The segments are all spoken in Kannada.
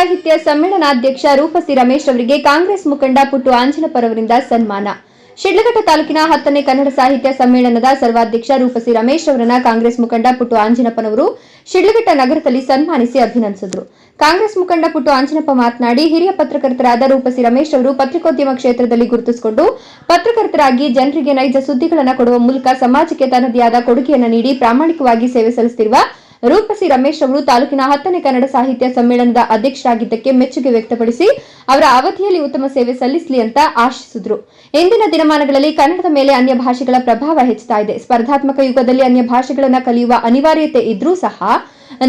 ಸಾಹಿತ್ಯ ಸಮ್ಮೇಳನಾಧ್ಯಕ್ಷ ರೂಪಸಿ ರಮೇಶ್ ಅವರಿಗೆ ಕಾಂಗ್ರೆಸ್ ಮುಖಂಡ ಪುಟ್ಟು ಆಂಜನಪರವರಿಂದ ಸನ್ಮಾನ. ಶಿಡ್ಲಘಟ್ಟ ತಾಲೂಕಿನ ಹತ್ತನೇ ಕನ್ನಡ ಸಾಹಿತ್ಯ ಸಮ್ಮೇಳನದ ಸರ್ವಾಧ್ಯಕ್ಷ ರೂಪಸಿ ರಮೇಶ್ ಅವರನ್ನ ಕಾಂಗ್ರೆಸ್ ಮುಖಂಡ ಪುಟ್ಟು ಆಂಜನಪ್ಪನವರು ಶಿಡ್ಲಘಟ್ಟ ನಗರದಲ್ಲಿ ಸನ್ಮಾನಿಸಿ ಅಭಿನಂದಿಸಿದರು. ಕಾಂಗ್ರೆಸ್ ಮುಖಂಡ ಪುಟ್ಟು ಆಂಜನಪ್ಪ ಮಾತನಾಡಿ, ಹಿರಿಯ ಪತ್ರಕರ್ತರಾದ ರೂಪಸಿ ರಮೇಶ್ ಅವರು ಪತ್ರಿಕೋದ್ಯಮ ಕ್ಷೇತ್ರದಲ್ಲಿ ಗುರುತಿಸಿಕೊಂಡು ಪತ್ರಕರ್ತರಾಗಿ ಜನರಿಗೆ ನೈಜ ಸುದ್ದಿಗಳನ್ನು ಕೊಡುವ ಮೂಲಕ ಸಮಾಜಕ್ಕೆ ತನ್ನದೇ ಆದ ಕೊಡುಗೆಯನ್ನು ನೀಡಿ ಪ್ರಾಮಾಣಿಕವಾಗಿ ಸೇವೆ ಸಲ್ಲಿಸುತ್ತಿರುವ ರೂಪಸಿ ರಮೇಶ್ ಅವರು ತಾಲೂಕಿನ ಹತ್ತನೇ ಕನ್ನಡ ಸಾಹಿತ್ಯ ಸಮ್ಮೇಳನದ ಅಧ್ಯಕ್ಷರಾಗಿದ್ದಕ್ಕೆ ಮೆಚ್ಚುಗೆ ವ್ಯಕ್ತಪಡಿಸಿ, ಅವರ ಅವಧಿಯಲ್ಲಿ ಉತ್ತಮ ಸೇವೆ ಸಲ್ಲಿಸಲಿ ಅಂತ ಆಶಿಸಿದ್ರು. ಇಂದಿನ ದಿನಮಾನಗಳಲ್ಲಿ ಕನ್ನಡದ ಮೇಲೆ ಅನ್ಯ ಭಾಷೆಗಳ ಪ್ರಭಾವ ಹೆಚ್ಚುತ್ತಾ ಇದೆ. ಸ್ಪರ್ಧಾತ್ಮಕ ಯುಗದಲ್ಲಿ ಅನ್ಯ ಭಾಷೆಗಳನ್ನು ಕಲಿಯುವ ಅನಿವಾರ್ಯತೆ ಇದ್ರೂ ಸಹ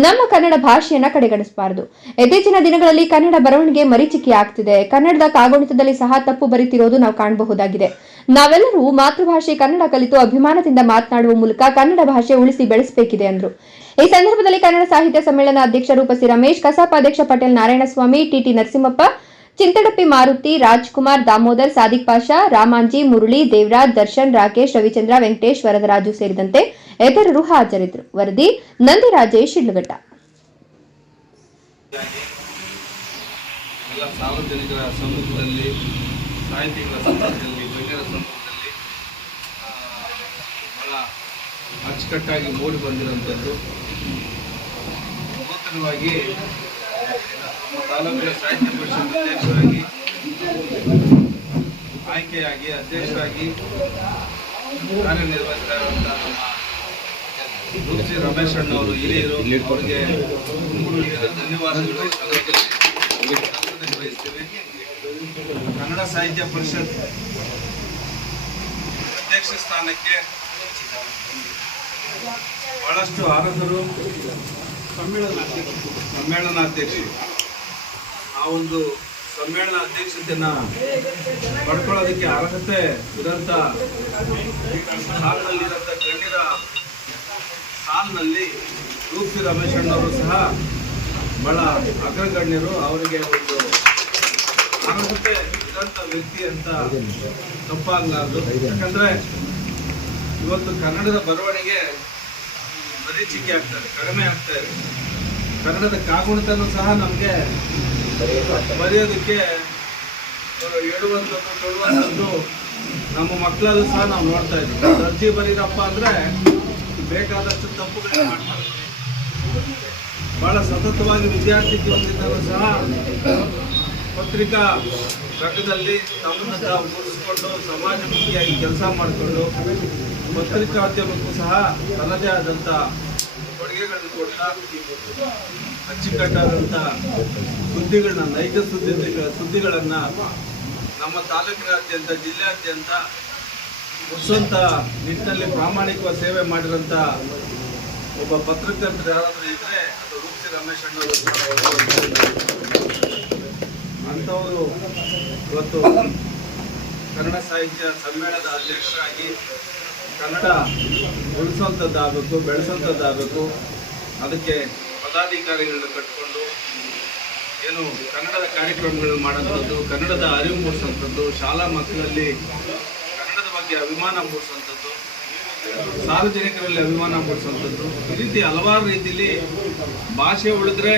ನಮ್ಮ ಕನ್ನಡ ಭಾಷೆಯನ್ನ ಕಡೆಗಣಿಸಬಾರದು. ಇತ್ತೀಚಿನ ದಿನಗಳಲ್ಲಿ ಕನ್ನಡ ಬರವಣಿಗೆ ಮರೀಚಿಕೆ ಆಗ್ತಿದೆ. ಕನ್ನಡದ ಕಾಗುಣಿತದಲ್ಲಿ ಸಹ ತಪ್ಪು ಬರೀತಿರೋದು ನಾವು ಕಾಣಬಹುದಾಗಿದೆ. ನಾವೆಲ್ಲರೂ ಮಾತೃಭಾಷೆ ಕನ್ನಡ ಕಲಿತು ಅಭಿಮಾನದಿಂದ ಮಾತನಾಡುವ ಮೂಲಕ ಕನ್ನಡ ಭಾಷೆ ಉಳಿಸಿ ಬೆಳೆಸಬೇಕಿದೆ ಅಂದ್ರು. ಈ ಸಂದರ್ಭದಲ್ಲಿ ಕನ್ನಡ ಸಾಹಿತ್ಯ ಸಮ್ಮೇಳನ ಅಧ್ಯಕ್ಷ ರೂಪಸಿ ರಮೇಶ್, ಕಸಾಪ ಅಧ್ಯಕ್ಷ ಪಟೇಲ್, ನಾರಾಯಣಸ್ವಾಮಿ ಟಿಟಿ ನರಸಿಂಹಪ್ಪ ಚಿಂತಡಪ್ಪಿ ಮಾರುತಿ ರಾಜ್ಕುಮಾರ್ ದಾಮೋದರ್ ಸಾದಿಕ್ ಪಾಷಾ, ರಾಮಾಂಜಿ ಮುರಳಿ, ದೇವರಾಜ್, ದರ್ಶನ್, ರಾಕೇಶ್, ರವಿಚಂದ್ರ, ವೆಂಕಟೇಶ್, ವರದರಾಜು ಸೇರಿದಂತೆ ಇತರರು ಹಾಜರಿದ್ದರು. ವರದಿ, ನಂದಿರಾಜೇಶ್ ಬಹಳ ಅಚ್ಚುಕಟ್ಟಾಗಿ ಮೂಡಿ ಬಂದಿರುವಂಥದ್ದು. ನೂತನವಾಗಿ ತಾಲೂಕಿನ ಸಾಹಿತ್ಯ ಪರಿಷತ್ ಅಧ್ಯಕ್ಷರಾಗಿ, ಆಯ್ಕೆಯಾಗಿ ಅಧ್ಯಕ್ಷರಾಗಿ ಕಾರ್ಯನಿರ್ವಹಿಸ್ತಾ ಇರುವಂಥ ನಮ್ಮ ರಮೇಶ್ ಅಣ್ಣವರು ಹಿರಿಯರು, ಅವರಿಗೆ ಧನ್ಯವಾದಗಳು. ನಿರ್ವಹಿಸ್ತೀವಿ ಕನ್ನಡ ಸಾಹಿತ್ಯ ಪರಿಷತ್ ಅಧ್ಯಕ್ಷ ಸ್ಥಾನಕ್ಕೆ ಬಹಳಷ್ಟು ಅರ್ಹರು ಸಮ್ಮೇಳನಾಧ್ಯಕ್ಷರು. ಆ ಒಂದು ಸಮ್ಮೇಳನ ಅಧ್ಯಕ್ಷತೆಯನ್ನ ಪಡ್ಕೊಳ್ಳೋದಕ್ಕೆ ಅರ್ಹತೆ ಇರೋಂಥ ಸಾಲಿನಲ್ಲಿರೋಂಥ ಗಣ್ಯರ ಸಾಲಿನಲ್ಲಿ ರೂಪಿ ರಮೇಶ್ ಅಣ್ಣವರು ಸಹ ಬಹಳ ಅಗ್ರಗಣ್ಯರು. ಅವರಿಗೆ ಒಂದು ಅರ್ಹತೆ ಇರೋಂಥ ವ್ಯಕ್ತಿ ಅಂತ ತಪ್ಪಾಗಲಾರದು. ಯಾಕಂದ್ರೆ ಇವತ್ತು ಕನ್ನಡದ ಬರವಣಿಗೆ ಮರೀಚಿಕೆ ಇದೆ, ಕಡಿಮೆ ಆಗ್ತಾ ಇದೆ. ಕನ್ನಡದ ಕಾಗುಣಿತನೂ ಸಹ ನಮಗೆ ಬರೆಯೋದಕ್ಕೆ ಹೇಳುವಂಥದ್ದು ನಮ್ಮ ಮಕ್ಕಳಲ್ಲೂ ಸಹ ನಾವು ನೋಡ್ತಾ ಇದ್ದೀವಿ. ಅರ್ಜಿ ಬರೀರಪ್ಪ ಅಂದ್ರೆ ಬೇಕಾದಷ್ಟು ತಪ್ಪುಗಳನ್ನ ಮಾಡ್ತಾರೆ. ಬಹಳ ಸತತವಾಗಿ ವಿದ್ಯಾರ್ಥಿ ಜೀವನದಿಂದಲೂ ಸಹ ಪತ್ರಿಕಾ ರಂಗದಲ್ಲಿ ತಮ್ಮನ್ನು ತಾವು ಸಮಾಜಮುಖಿಯಾಗಿ ಕೆಲಸ ಮಾಡಿಕೊಂಡು ಪತ್ರಿಕಾದ್ಯಮಕ್ಕೂ ಸಹ ತನ್ನದೇ ಆದಂಥ ಕೊಡುಗೆಗಳನ್ನು ಕೊಡ್ತಾ ಅಚ್ಚುಕಟ್ಟಾದಂಥ ಸುದ್ದಿಗಳನ್ನ, ನೈಜ ಸುದ್ದಿ ಸುದ್ದಿಗಳನ್ನ ನಮ್ಮ ತಾಲೂಕಿನಾದ್ಯಂತ, ಜಿಲ್ಲೆಯಾದ್ಯಂತ ಹೊಸಂತ ನಿಟ್ಟಿನಲ್ಲಿ ಪ್ರಾಮಾಣಿಕವಾಗಿ ಸೇವೆ ಮಾಡಿರೋಂಥ ಒಬ್ಬ ಪತ್ರಕರ್ತರು ಯಾರಾದರೂ ಇದ್ರೆ ಅದು ರೂಪ್ಸಿ ರಮೇಶ್ ಅಣ್ಣವರು ಅಂಥವರು ಇವತ್ತು ಕನ್ನಡ ಸಾಹಿತ್ಯ ಸಮ್ಮೇಳನದ ಅಧ್ಯಕ್ಷರಾಗಿ ಕನ್ನಡ ಉಳಿಸುವಂಥದ್ದಾಗಬೇಕು ಬೆಳೆಸುವಂಥದ್ದಾಗಬೇಕು ಅದಕ್ಕೆ ಪದಾಧಿಕಾರಿಗಳನ್ನು ಕಟ್ಟಿಕೊಂಡು ಏನು ಕನ್ನಡದ ಕಾರ್ಯಕ್ರಮಗಳು ಮಾಡೋಂಥದ್ದು ಕನ್ನಡದ ಅರಿವು ಮೂಡಿಸುವಂಥದ್ದು ಶಾಲಾ ಮಕ್ಕಳಲ್ಲಿ ಕನ್ನಡದ ಬಗ್ಗೆ ಅಭಿಮಾನ ಮೂಡಿಸುವಂಥದ್ದು ಸಾರ್ವಜನಿಕರಲ್ಲಿ ಅಭಿಮಾನ ಮೂಡಿಸುವಂಥದ್ದು ಈ ರೀತಿ ಹಲವಾರು ರೀತಿಯಲ್ಲಿ ಭಾಷೆ ಉಳಿದ್ರೆ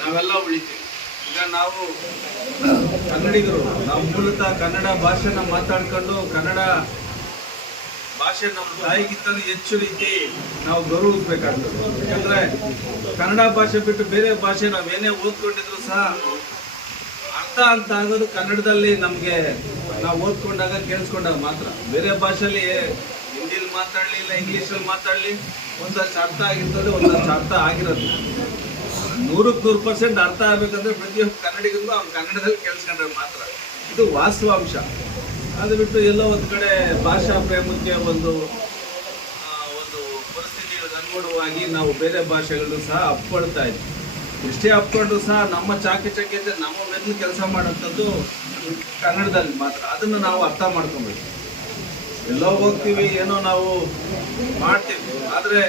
ನಾವೆಲ್ಲ ಉಳಿತೀವಿ. ಈಗ ನಾವು ಕನ್ನಡಿಗರು, ನಾವು ಮೂಲತಃ ಕನ್ನಡ ಭಾಷೆನ ಮಾತಾಡ್ಕೊಂಡು ಕನ್ನಡ ಭಾಷೆ ನಮ್ಮ ತಾಯಿಗಿಂತಲೂ ಹೆಚ್ಚು ರೀತಿ ನಾವು ಗೌರವಿಸ್ಬೇಕಾಗ್ತದೆ. ಯಾಕಂದ್ರೆ ಕನ್ನಡ ಭಾಷೆ ಬಿಟ್ಟು ಬೇರೆ ಭಾಷೆ ನಾವೇನೇ ಓದ್ಕೊಂಡಿದ್ರು ಸಹ ಅರ್ಥ ಅಂತ ಆಗೋದು ಕನ್ನಡದಲ್ಲಿ ನಮಗೆ ನಾವು ಓದ್ಕೊಂಡಾಗ ಕೇಳಿಸ್ಕೊಂಡಾಗ ಮಾತ್ರ. ಬೇರೆ ಭಾಷೆಯಲ್ಲಿ ಹಿಂದಿಲಿ ಮಾತಾಡಲಿ ಇಲ್ಲ ಇಂಗ್ಲೀಷಲ್ಲಿ ಮಾತಾಡಲಿ ಒಂದಷ್ಟು ಅರ್ಥ ಆಗಿರ್ತದೆ, ಒಂದಷ್ಟು ಅರ್ಥ ಆಗಿರೋದು ನೂರಕ್ಕೆ ನೂರು ಪರ್ಸೆಂಟ್ ಅರ್ಥ ಆಗ್ಬೇಕಂದ್ರೆ ಪ್ರತಿಯೊಬ್ಬ ಕನ್ನಡಿಗರಿಗೂ ಅವ್ನು ಕನ್ನಡದಲ್ಲಿ ಕೇಳಿಸ್ಕೊಂಡ್ರೆ ಮಾತ್ರ. ಇದು ವಾಸ್ತವಾಂಶ. ಅದು ಬಿಟ್ಟು ಎಲ್ಲೋ ಒಂದು ಕಡೆ ಭಾಷಾ ಪ್ರೇಮಕ್ಕೆ ಒಂದು ಒಂದು ಪರಿಸ್ಥಿತಿ ಅನುಗುಣವಾಗಿ ನಾವು ಬೇರೆ ಭಾಷೆಗಳು ಸಹ ಅಪ್ಕೊಳ್ತಾ ಇದ್ವಿ. ಎಷ್ಟೇ ಅಪ್ಕೊಂಡ್ರು ಸಹ ನಮ್ಮ ಚಾಕಚಕ್ಯತೆ ನಮ್ಮ ಮೇಲೆ ಕೆಲಸ ಮಾಡೋಂಥದ್ದು ಕನ್ನಡದಲ್ಲಿ ಮಾತ್ರ. ಅದನ್ನು ನಾವು ಅರ್ಥ ಮಾಡ್ಕೊಬೇಕು. ಎಲ್ಲೋ ಹೋಗ್ತೀವಿ, ಏನೋ ನಾವು ಮಾಡ್ತೀವಿ. ಆದರೆ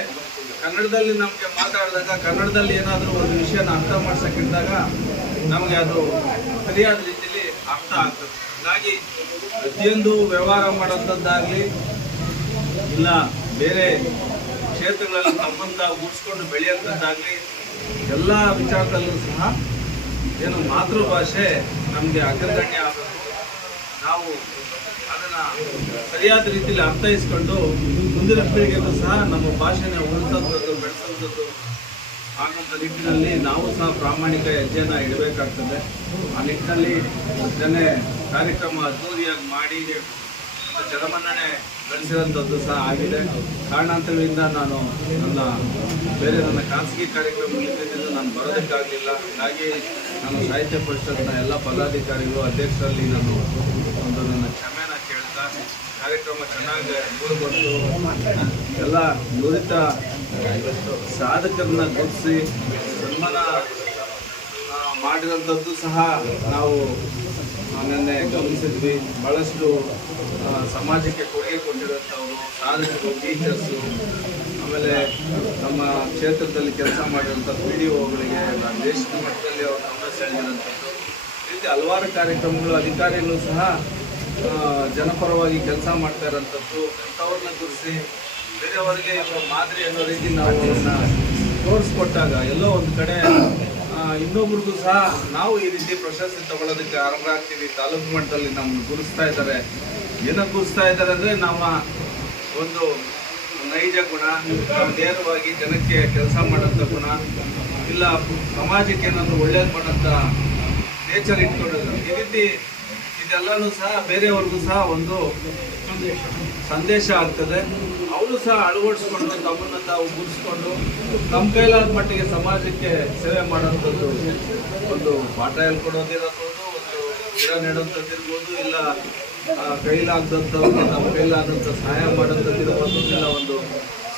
ಕನ್ನಡದಲ್ಲಿ ನಮಗೆ ಮಾತಾಡಿದಾಗ, ಕನ್ನಡದಲ್ಲಿ ಏನಾದರೂ ಒಂದು ವಿಷಯನ ಅರ್ಥ ಮಾಡ್ಸೋಕ್ಕಿದ್ದಾಗ ನಮಗೆ ಅದು ಸರಿಯಾದ ರೀತಿಯಲ್ಲಿ ಅರ್ಥ ಆಗ್ತದೆ. ಹಾಗಾಗಿ ಪ್ರತಿಯೊಂದು ವ್ಯವಹಾರ ಮಾಡೋಂಥದ್ದಾಗಲಿ ಇಲ್ಲ, ಬೇರೆ ಕ್ಷೇತ್ರಗಳಲ್ಲಿ ಸಂಬಂಧ ಉಳಿಸ್ಕೊಂಡು ಬೆಳೆಯುವಂಥದ್ದಾಗಲಿ ಎಲ್ಲ ವಿಚಾರದಲ್ಲೂ ಸಹ ಏನು ಮಾತೃಭಾಷೆ ನಮಗೆ ಅಗ್ರಗಣ್ಯ ಆಗಬೇಕು ನಾವು ಅದನ್ನು ಸರಿಯಾದ ರೀತಿಯಲ್ಲಿ ಅರ್ಥೈಸ್ಕೊಂಡು ಮುಂದಿನ ಪೀಳಿಗೆಗೂ ಸಹ ನಮ್ಮ ಭಾಷೆನ ಉಳಿಸೋದು ಬೆಳೆಸೋದು ಆಗುವಂಥ ನಿಟ್ಟಿನಲ್ಲಿ ನಾವು ಸಹ ಪ್ರಾಮಾಣಿಕ ಹೆಜ್ಜೆನ ಇಡಬೇಕಾಗ್ತದೆ. ಆ ನಿಟ್ಟಿನಲ್ಲಿ ಜನ ಕಾರ್ಯಕ್ರಮ ಅದ್ದೂರಿಯಾಗಿ ಮಾಡಿ ಜನಮನ್ನಣೆ ನಡೆಸಿದಂಥದ್ದು ಸಹ ಆಗಿದೆ. ಕಾರಣಾಂತರಗಳಿಂದ ನಾನು ನನ್ನ ಬೇರೆ ನನ್ನ ಖಾಸಗಿ ಕಾರ್ಯಕ್ರಮಗಳಿದ್ದು ನಾನು ಬರೋದಕ್ಕಾಗಲಿಲ್ಲ. ಹಾಗಾಗಿ ನಾನು ಸಾಹಿತ್ಯ ಪರಿಷತ್ನ ಎಲ್ಲ ಪದಾಧಿಕಾರಿಗಳು ಅಧ್ಯಕ್ಷರಲ್ಲಿ ನಾನು ಒಂದು ನನ್ನ ಕ್ಷಮೆನ ಕೇಳ್ತಾ ಕಾರ್ಯಕ್ರಮ ಚೆನ್ನಾಗಿ ಮೂಡಿಬಂತು ಎಲ್ಲ ನುರಿತ ಸಾಧಕರನ್ನ ಗುರುತಿಸಿ ಸನ್ಮಾನ ಮಾಡಿದಂಥದ್ದು ಸಹ ನಾವು ನಿನ್ನೆ ಗಮನಿಸಿದ್ವಿ. ಭಾಳಷ್ಟು ಸಮಾಜಕ್ಕೆ ಕೊಡುಗೆ ಕೊಟ್ಟಿರುವಂಥವ್ರು, ಸಾಧಕರು ಟೀಚರ್ಸು ಆಮೇಲೆ ನಮ್ಮ ಕ್ಷೇತ್ರದಲ್ಲಿ ಕೆಲಸ ಮಾಡಿರುವಂಥ ಪಿ ಡಿ ಒಗಳಿಗೆ ದೇಶದ ಮಟ್ಟದಲ್ಲಿ ಅವರು ಗಮನ ಸೆಳೆದಿರುವಂಥದ್ದು. ಈ ರೀತಿ ಹಲವಾರು ಕಾರ್ಯಕ್ರಮಗಳು, ಅಧಿಕಾರಿಗಳು ಸಹ ಜನಪರವಾಗಿ ಕೆಲಸ ಮಾಡ್ತಾ ಇರೋಂಥದ್ದು ಅಂಥವ್ರನ್ನ ಗುರುತಿಸಿ, ಬೇರೆಯವರಿಗೆ ಮಾದರಿ ಅನ್ನೋ ರೀತಿ ನಾವು ಅವ್ರನ್ನ ತೋರಿಸ್ಕೊಟ್ಟಾಗ ಎಲ್ಲೋ ಒಂದು ಕಡೆ ಇನ್ನೊಬ್ರಿಗೂ ಸಹ ನಾವು ಈ ರೀತಿ ಪ್ರಶಸ್ತಿ ತಗೊಳ್ಳೋದಕ್ಕೆ ಆರಂಭ ಆಗ್ತೀವಿ. ತಾಲೂಕು ಮಟ್ಟದಲ್ಲಿ ನಮ್ಮನ್ನು ಗುರುಸ್ತಾ ಇದ್ದಾರೆ. ಏನಕ್ಕೆ ಗುರುಸ್ತಾ ಇದ್ದಾರೆ ಅಂದರೆ ನಮ್ಮ ಒಂದು ನೈಜ ಗುಣ ನೇರವಾಗಿ ಜನಕ್ಕೆ ಕೆಲಸ ಮಾಡೋಂಥ ಗುಣ, ಇಲ್ಲ ಸಮಾಜಕ್ಕೆ ಏನಾದರೂ ಒಳ್ಳೇದು ಮಾಡೋಂಥ ನೇಚರ್ ಇಟ್ಕೊಂಡಿದ್ದಾರೆ. ಈ ರೀತಿ ಇದೆಲ್ಲನೂ ಸಹ ಬೇರೆಯವ್ರಿಗೂ ಸಹ ಒಂದು ಸಂದೇಶ ಆಗ್ತದೆ. ಅವರು ಸಹ ಅಳವಡಿಸ್ಕೊಂಡು, ತಮ್ಮನ್ನು ತಾವು ಗುರಿಸ್ಕೊಂಡು ನಮ್ಮ ಕೈಲಾದ ಮಟ್ಟಿಗೆ ಸಮಾಜಕ್ಕೆ ಸೇವೆ ಮಾಡೋಂಥದ್ದು ಒಂದು ಪಾಠ ಹೇಳ್ಕೊಡೋದಿರಬಹುದು, ಒಂದು ಗಿಡ ನೆಡೋಂಥದ್ದಿರ್ಬೋದು ಇಲ್ಲ ಕೈಲಾಗದಂಥವ್ರಿಗೆ ನಮ್ಮ ಕೈಲಾದಂಥ ಸಹಾಯ ಮಾಡೋಂಥದ್ದು ಇಲ್ಲ, ಒಂದು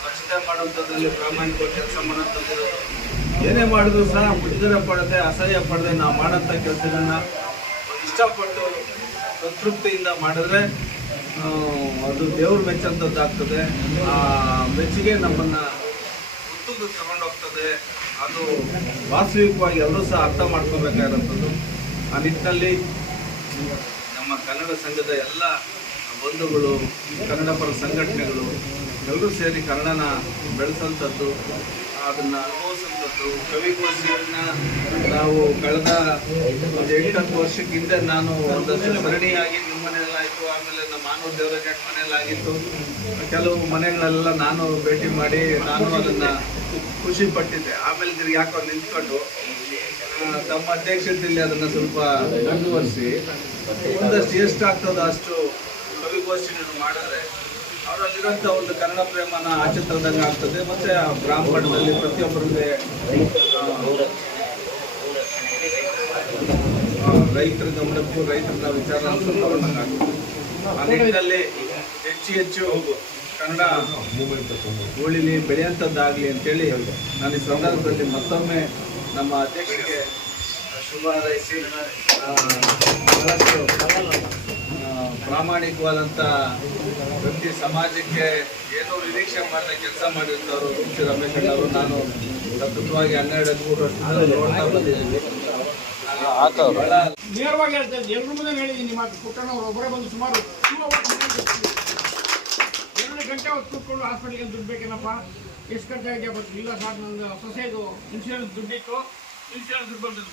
ಸ್ವಚ್ಛತೆ ಮಾಡೋಂಥದ್ರಲ್ಲಿ ಪ್ರಾಮಾಣಿಕವಾಗಿ ಕೆಲಸ ಮಾಡೋಂಥದ್ದು ಏನೇ ಮಾಡಿದ್ರು ಸಹ ಮುಜುಗರ ಪಡದೆ, ಅಸಹ್ಯ ಪಡದೆ ನಾವು ಮಾಡೋಂಥ ಕೆಲಸಗಳನ್ನ ಇಷ್ಟಪಟ್ಟು ಸಂತೃಪ್ತಿಯಿಂದ ಮಾಡಿದ್ರೆ ಅದು ದೇವ್ರ ಮೆಚ್ಚಂಥದ್ದಾಗ್ತದೆ ಆ ಮೆಚ್ಚುಗೆ ನಮ್ಮನ್ನ ಉತ್ತುಂಗ ತಗೊಂಡೋಗ್ತದೆ ಅದು ವಾಸ್ತವಿಕವಾಗಿ ಎಲ್ಲರೂ ಸಹ ಅರ್ಥ ಮಾಡ್ಕೋಬೇಕಾಗಿರೋಂಥದ್ದು ಆ ನಿಟ್ಟಿನಲ್ಲಿ ನಮ್ಮ ಕನ್ನಡ ಸಂಘದ ಎಲ್ಲ ಬಂಧುಗಳು ಕನ್ನಡ ಪರ ಸಂಘಟನೆಗಳು, ಎಲ್ಲರೂ ಸೇರಿ ಕನ್ನಡನ ಬೆಳೆಸೋಂಥದ್ದು. ಅದನ್ನ ಸಂಪತ್ತು ಕವಿಗೋಷ್ಠಿಯನ್ನ ನಾವು ಕಳೆದ ಒಂದು ಎಂಟತ್ತು ವರ್ಷಕ್ಕಿಂತ ನಾನು ಒಂದಷ್ಟು ಸರಣಿಯಾಗಿ ನಿಮ್ಮ ಮನೆಯಲ್ಲಾಯಿತು, ಆಮೇಲೆ ನಮ್ಮ ಮಾನವ ದೇವರಾಜ ಮನೆಯಲ್ಲಾಗಿತ್ತು. ಕೆಲವು ಮನೆಗಳೆಲ್ಲ ನಾನು ಭೇಟಿ ಮಾಡಿ ನಾನು ಅದನ್ನ ಖುಷಿ ಪಟ್ಟಿದ್ದೆ. ಆಮೇಲೆ ತಿರ್ಗಿ ಯಾಕೋ ನಿಂತ್ಕೊಂಡು ತಮ್ಮ ಅಧ್ಯಕ್ಷತೆಯಲ್ಲಿ ಅದನ್ನ ಸ್ವಲ್ಪ ಮುಂದುವರಿಸಿ ಒಂದಷ್ಟು ಎಷ್ಟು ಆಗ್ತದೋ ಅಷ್ಟು ಕವಿಗೋಷ್ಠಿಯನ್ನು ಮಾಡಿದ್ರೆ ಅವರಲ್ಲಿರುವಂಥ ಒಂದು ಕನ್ನಡ ಪ್ರೇಮನ ಆಚೆ ಆಗ್ತದೆ. ಮತ್ತೆ ಆ ಬ್ರಾಹ್ಮಣದಲ್ಲಿ ಪ್ರತಿಯೊಬ್ಬರಿಗೆ ರೈತರ ಗಮನಕ್ಕೂ ರೈತರ ವಿಚಾರ ತಗೊಂಡಂಗಾಗ್ತದೆ ಆ ಹೆಚ್ಚು ಹೆಚ್ಚು ಕನ್ನಡ ಉಳಿಲಿ ಬೆಳೆಯುವಂಥದ್ದಾಗಲಿ ಅಂತೇಳಿ ನಾನು ಈ ಸಂದರ್ಭದಲ್ಲಿ ಮತ್ತೊಮ್ಮೆ ನಮ್ಮ ಅಧ್ಯಕ್ಷರಿಗೆ ಶುಭ ಹಾರೈಸಿ ಪ್ರಾಮಾಣಿಕವಾದಂಥ ವ್ಯಕ್ತಿ ಸಮಾಜಕ್ಕೆ ಏನೋ ನಿರೀಕ್ಷೆ ಮಾಡಿದ ಕೆಲಸ ಮಾಡಿರ್ತಾರೋ ರೂಪಿ ರಮೇಶ್ ಅವರು ನಾನು ಸತತವಾಗಿ ಹನ್ನೆರಡು ಮೂರು ವರ್ಷ ನೋಡ್ತಾ ಬಂದಿದ್ದೀನಿ. ಬಹಳ ನೇರವಾಗಿ ಹೇಳ್ತಾ ಇದ್ದೆ ಮುಂದೆ ಹೇಳಿದ್ದೀನಿ ಮಾತು. ಒಬ್ಬರೇ ಬಂದು ಸುಮಾರು. ಎರಡು ಗಂಟೆ ಹೊತ್ತು ಕೂತ್ಕೊಂಡು ಹಾಸ್ಪಿಟ್ಲಿಗೆ ದುಡ್ಡು ಬೇಕೇನಪ್ಪ? ಎಷ್ಟು ಬಟ್ ಇಲ್ಲ ಸರ್ ನನ್ನ ಸೊಸೆದು ಇನ್ಶೂರೆನ್ಸ್ ದುಡ್ಡಿತ್ತು. ಇನ್ಶೂರೆನ್ಸ್ ದುಡ್ಡು ಬಂದದ್ದು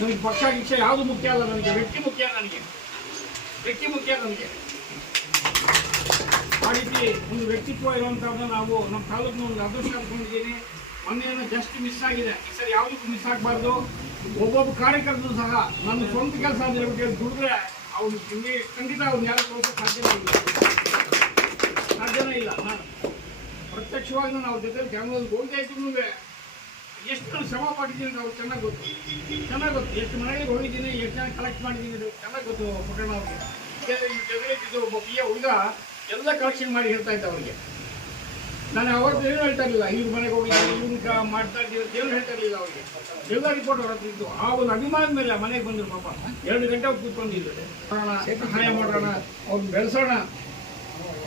ನನಗೆ ಪಕ್ಷ ಗಿಕ್ಷ ಯಾವುದು ಮುಖ್ಯ ಅಲ್ಲ ನನಗೆ, ವ್ಯಕ್ತಿ ಮುಖ್ಯ ನನಗೆ. ವ್ಯಕ್ತಿ ಮುಖ್ಯ ನನಗೆ. ಆ ರೀತಿ ಒಂದು ವ್ಯಕ್ತಿತ್ವ ಇರುವಂಥದ್ದು ನಾವು ನಮ್ಮ ತಾಲೂಕಿನ ಒಂದು ಅದೃಷ್ಟ ಅನ್ಕೊಂಡಿದ್ದೀನಿ ಮೊನ್ನೆಯನ್ನು ಜಸ್ಟ್ ಮಿಸ್ ಆಗಿದೆ. ಈ ಸರಿ ಯಾವುದಕ್ಕೂ ಮಿಸ್ ಆಗಬಾರ್ದು. ಒಬ್ಬೊಬ್ಬ ಕಾರ್ಯಕರ್ತರು ಸಹ ನನ್ನ ಸ್ವಂತ ಕೆಲಸ ಅಂದ್ರೆ ದುಡಿದ್ರೆ ಅವ್ರು ನಿಮಗೆ ಖಂಡಿತ ಅವ್ರನ್ನ ಯಾರು ತೋರಿಸೋಕೆ ಸಾಧ್ಯನೇ ಇಲ್ಲ. ಸಾಧ್ಯನೇ ಇಲ್ಲ. ನಾನು ಪ್ರತ್ಯಕ್ಷವಾಗಿ ನಾನು ಅವ್ರ ಜೊತೆ ಕ್ಯಾಮ್ರಾದಲ್ಲಿ ಹೋಗ್ತಾ ಇದ್ರು ಎಷ್ಟು ಶ್ರಮ ಪಟ್ಟಿದ್ದೀನಿ ಅವ್ರು ಚೆನ್ನಾಗಿ ಗೊತ್ತು. ಚೆನ್ನಾಗಿ ಗೊತ್ತು. ಎಷ್ಟು ಮನೆಗಳಿಗೆ ಹೋಗಿದ್ದೀನಿ, ಎಷ್ಟು ಜನ ಕಲೆಕ್ಟ್ ಮಾಡಿದ್ದೀನಿ ಚೆನ್ನಾಗಿ ಗೊತ್ತು ಪುಟ್ಟಣ್ಣ ಅವ್ರಿಗೆ. ಒಬ್ಬ ಪಿ ಹುಡುಗ, ಎಲ್ಲ ಕಲೆಕ್ಷನ್ ಮಾಡಿ ಹೇಳ್ತಾ ಇದ್ದ ಅವ್ರಿಗೆ. ನಾನು ಅವತ್ತು ಏನು ಹೇಳ್ತಾ ಇರಲಿಲ್ಲ. ಇವ್ರ ಮನೆಗೆ ಹೋಗಿ ಇವ್ನ ಮಾಡ್ತಾ ಇದ್ದೀವಿ ಅಂತ ಏನು ಹೇಳ್ತಾ ಇರಲಿಲ್ಲ ಅವ್ರಿಗೆ. ಎಲ್ಲ ರಿಪೋರ್ಟ್ ಅವ್ರ ಆ ಒಂದು ಅಭಿಮಾನದ ಮೇಲೆ ಮನೆಗೆ ಬಂದರು ಪಾಪ. ಎರಡು ಗಂಟೆ ಅವ್ರು ಕೂತ್ಕೊಂಡಿದ್ದಾರೆ ಮಾಡೋಣ, ಸಹಾಯ ಮಾಡೋಣ ಅವ್ರನ್ನ ಬೆಳೆಸೋಣ.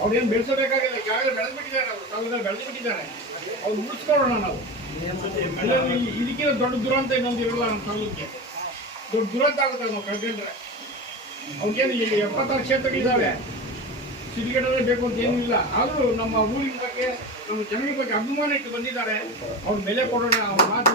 ಅವ್ರೇನು ಬೆಳೆಸಬೇಕಾಗಿಲ್ಲ. ಯಾವಾಗ ಬೆಳೆದ್ಬಿಟ್ಟಿದ್ದಾರೆ ಅವರು. ಬೆಳೆದ್ಬಿಟ್ಟಿದ್ದಾರೆ. ಅವ್ರು ಉಳಿಸ್ಕೊಡೋಣ ನಾವು. ಇದಕ್ಕಿಂತ ದೊಡ್ಡ ದುರಂತ ಇನ್ನೊಂದು ಇರಲ್ಲ ನಮ್ಮ ತಾಲೂಕಿಗೆ. ದೊಡ್ಡ ದುರಂತ ಆಗುತ್ತೆ ನಾವು ಕಳ್ಕೊಂಡ್ರೆ ಅವ್ರಿಗೇನು ಇಲ್ಲಿ ಎಪ್ಪತ್ತಾರು ಕ್ಷೇತ್ರಗಳಿದ್ದಾವೆ ಸಿಟಿಗಡಲೇ ಬೇಕು ಅಂತ ಏನಿಲ್ಲ ಆದರೂ ನಮ್ಮ ಊರಿನ ಬಗ್ಗೆ, ನಮ್ಮ ಜನರ ಬಗ್ಗೆ ಅಭಿಮಾನ ಇಟ್ಟು ಬಂದಿದ್ದಾರೆ. ಅವ್ರ ಬೆಲೆ ಕೊಡೋಣ, ಅವ್ರ ಮಾತು